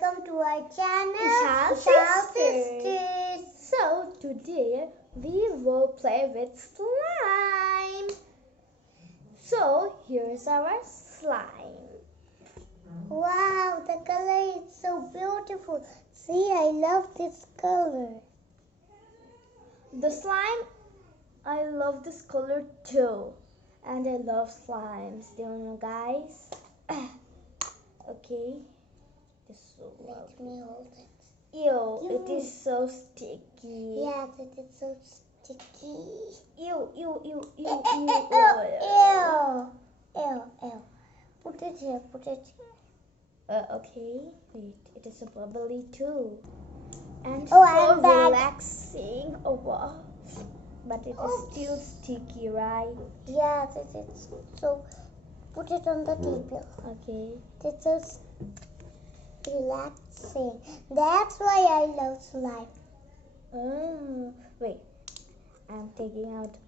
welcome to our channel, Eshal Sisters. So today we will play with slime. So here's our slime. Wow, the color is so beautiful. See, I love this color. The slime, I love this color too. And I love slimes, do you know, guys? Okay. Let me hold it. Ew, it is so sticky. Yes, it is so sticky. Ew, ew, ew, ew, Ew, ew, ew, ew, ew. Put it here, put it here. Okay, wait, it is a bubbly too. And Oh, so I'm back. relaxing. Oh, wow. But it is still sticky, right? Yes, it is. So, put it on the table. Okay. It's so relaxing. That's why I love slime. Oh, wait. I'm taking out.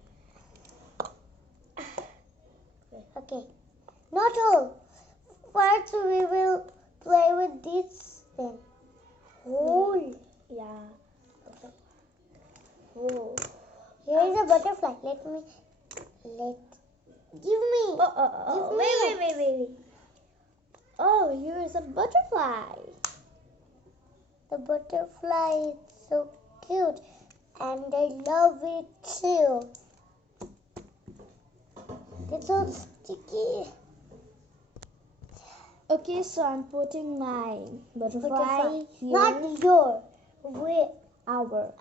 Okay. Not all. First, we will play with this thing. Hole. Yeah. Oh. Here is a butterfly. Give me. Give me. Wait. Oh, here is a butterfly. The butterfly is so cute, and I love it too. It's so sticky. Okay, so I'm putting my butterfly here. Not your. Wait. Our.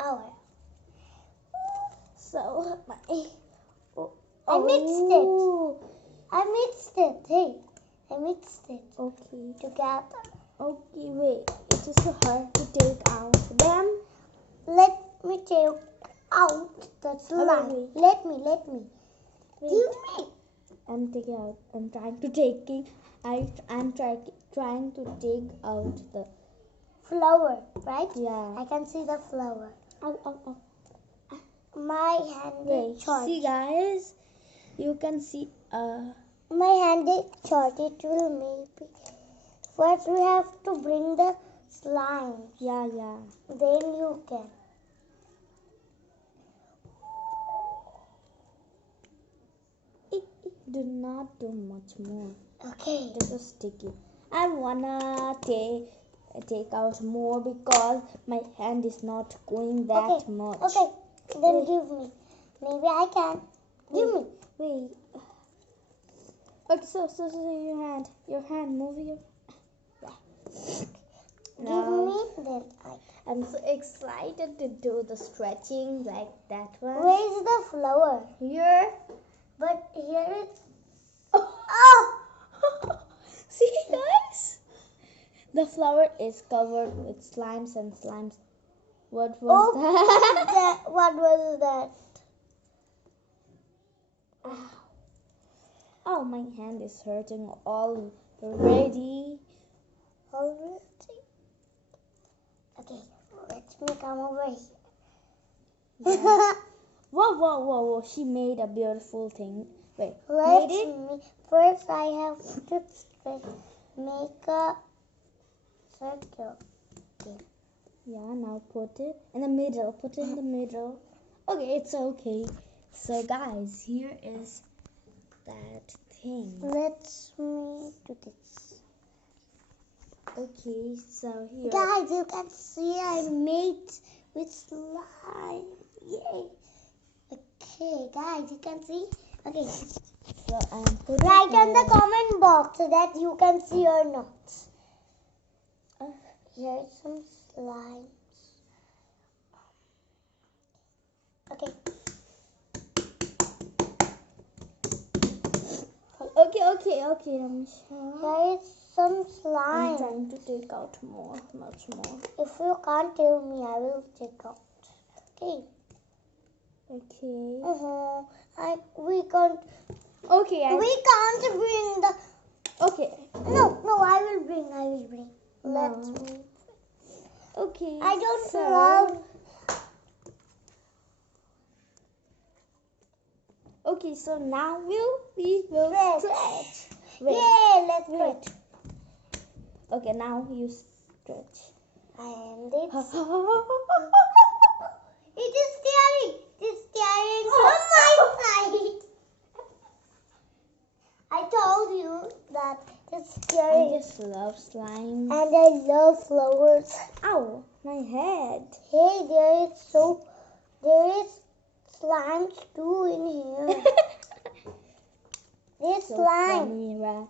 So my. I mixed it. Hey, I mixed it. Okay. Together. Okay, wait. It is so hard to take out them. Let me take out the slime. wait. Let me. Wait. Give me. I'm taking out. I'm trying to take. I'm trying to take out the Flower, right? Yeah. I can see the flower. Ow. My hand Wait. is short. See, guys. You can see. My hand is short. It will maybe. First, we have to bring the slime. Yeah. Then you can. Do not do much more. Okay. This is sticky. I wanna take out more because my hand is not going that much. Okay. Then give me. Maybe I can. Give me. Wait. Okay, so your hand, move your. Give me. Then I'm so excited to do the stretching like that one. Where is the flower? Here. But here it's. Oh! See, guys? The flower is covered with slimes and slimes. What was that? What was that? Oh, my hand is hurting already. Okay, let me come over here. Yeah. Whoa. She made a beautiful thing. Wait, First, I have to make a circle. Okay. Yeah, now put it in the middle. Put it in the middle. Okay, it's okay. So, guys, here is that thing. Let me do this. Okay, so here. Guys, you can see I made with slime. Yay. Okay, guys, you can see. Okay. So I'm putting Write on the comment box so that you can see or not. Here's some slimes. Okay. Okay, Amisha. Here is some slime. I'm trying to take out much more. If you can't tell me, I will take out. Okay. Okay. We can't. Okay. We can't bring the. Okay. No, I will bring. Let me. Okay. I don't love. Okay, so now we will stretch. Yay, let's stretch. Okay, now you stretch. And it is tearing. It's tearing from my side. I told you that it's I tearing. just love slime. And I love flowers. Ow, my head. Hey, there is slimes too in here. There's So slime. funny, right?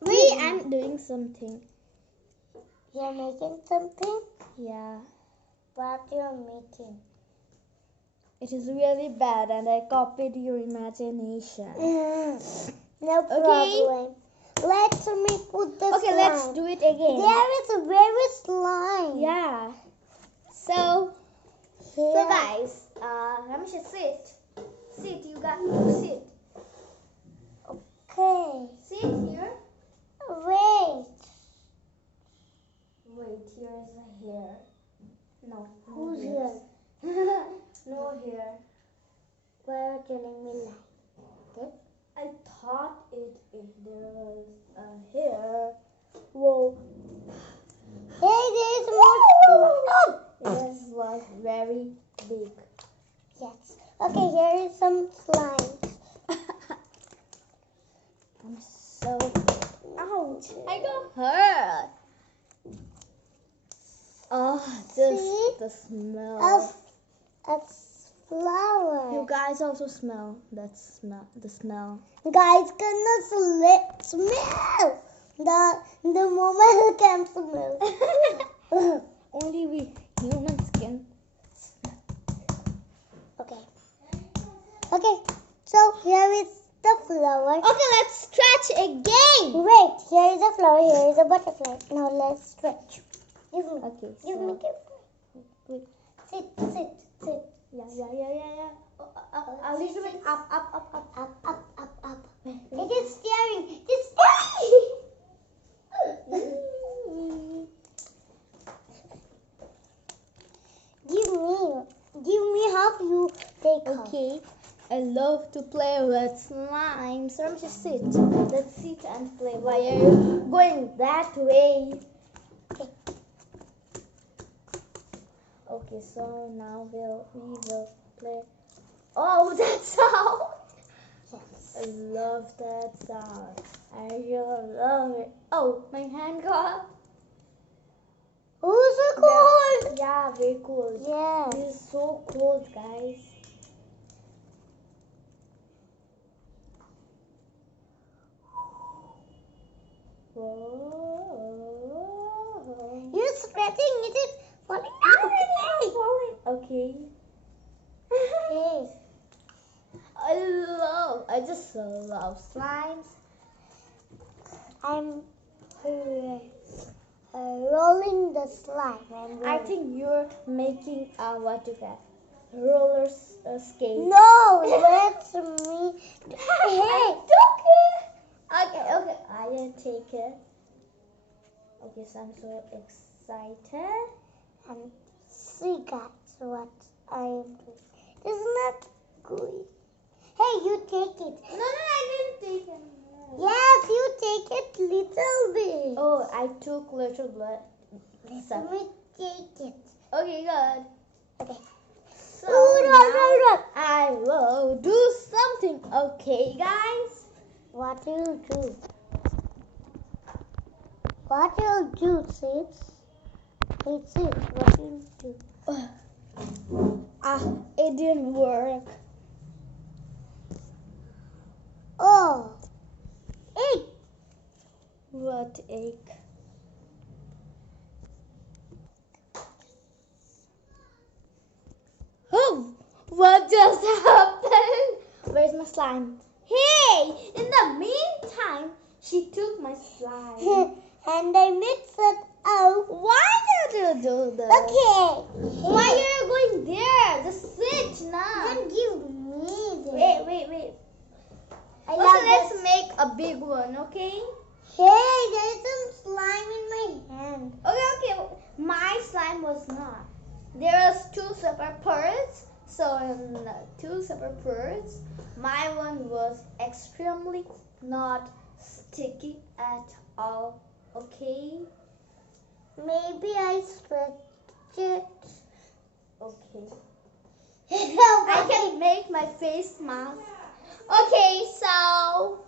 Wait, I'm doing something. You're making something? Yeah. What you're making? It is really bad and I copied your imagination. No problem. Let me put the Okay, slime. let's do it again. There is a very slime. Yeah. So Here. guys, Ramesh, sit. Sit, you got to sit. Okay. Sit here. Wait. Wait, here is a hair. No. Who's hair. here? No hair. Why are you telling me lie? Okay. I thought if there was a hair. Whoa. Hey, there is more. It was very big. Yes. Okay, here is some slime. I'm so. Ouch! I got hurt. Oh, See? the smell. A flower. You guys also smell the smell. Guys cannot smell. The mobile can smell. Only we humans can. Okay. Okay. So here is the flower. Okay, let's stretch again. Wait. Here is a flower. Here is a butterfly. Now let's stretch. Give me. Okay, Give me. wait. Sit. Yeah. A little bit up. Up. It is steering. It's steering. Give me half. You take half. Okay. I love to play with slime. So I'm just sit. Let's sit and play. Why are you going that way? Okay. Okay, so now we will play. Oh, that sound! Yes. I love that sound. I really love it. Oh, my hand got. Oh, so cold. Yeah, very cold. Yeah. This is so cold, guys. Whoa. You're spreading. It is falling down. Okay. Hey. I just love slimes. I'm rolling the slime. I think you're making what you got? Roller skate. No, let me. Hey. I took it. Okay. I didn't take it. Okay, so I'm so excited. And see, guys, what I am doing. This is not good. Hey, you take it. No, I didn't take it. Yes, you take it little bit. Oh, I took little blood. Let me take it. Okay, good. Okay. So Run. I will do something. Okay, guys. What do you do? What do you do, Sis? Hey, Sis, what do you do? It didn't work. Oh, egg. What egg? Oh, what just happened? Where's my slime? Hey, in the meantime, she took my slime. And I mix it out. Why did you do this? Okay. Why are you going there? Just sit now. Then give me this. Wait. I Okay, love let's this. make a big one, okay? Hey, there is some slime in my hand. Okay. My slime was not. There was two separate parts. So in two separate parts, my one was extremely not sticky at all. Okay. Maybe I stretch it. Okay. I I can make my face mask. Okay, so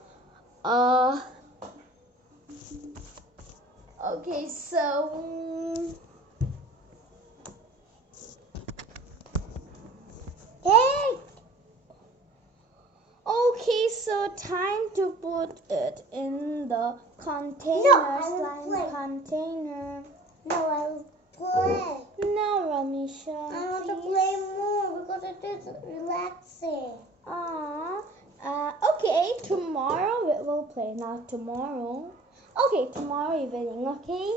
okay, so Hey! okay, so time to put it in the container, No, I will slime play. container. No, I will play. No, Ramisha. I want to please. play more because it is relaxing. Okay, tomorrow we will play. Not tomorrow. Okay, tomorrow evening, okay?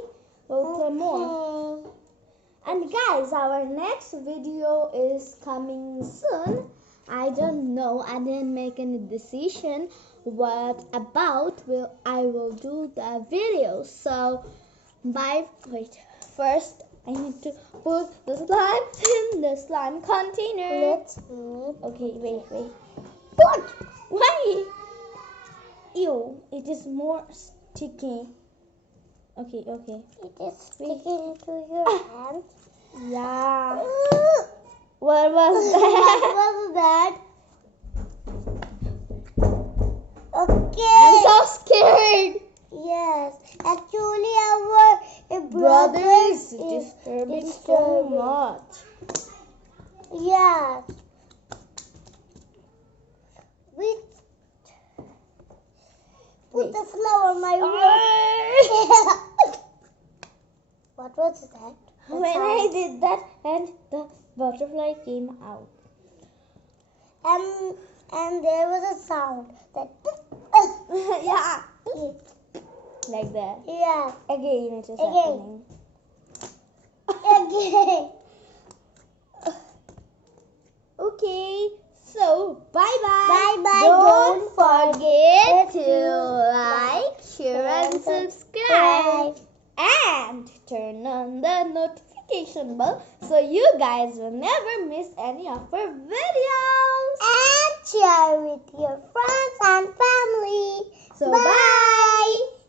We'll play more. Okay. And guys, our next video is coming soon. I don't know. I didn't make any decision what about I will do the video. So, wait. First, I need to put the slime in the slime container. Let's meet. Okay, wait. What? Why? Ew, it is more sticky. Okay. It is sticking to your hand. Yeah. What was that? What was that? Okay. I'm so scared. Yes. Actually, our Brother is is disturbing so much. Yes. We put the flower on my room. What was that? When I did that, and the butterfly came out. And there was a sound that. Yeah. Like that. Yeah. Again, it is Again. happening. Okay. Okay. So, bye-bye. Bye-bye. Don't forget forget to like, share, and subscribe. And turn on the notification bell so you guys will never miss any of our videos. And share with your friends and family. So, Bye. bye.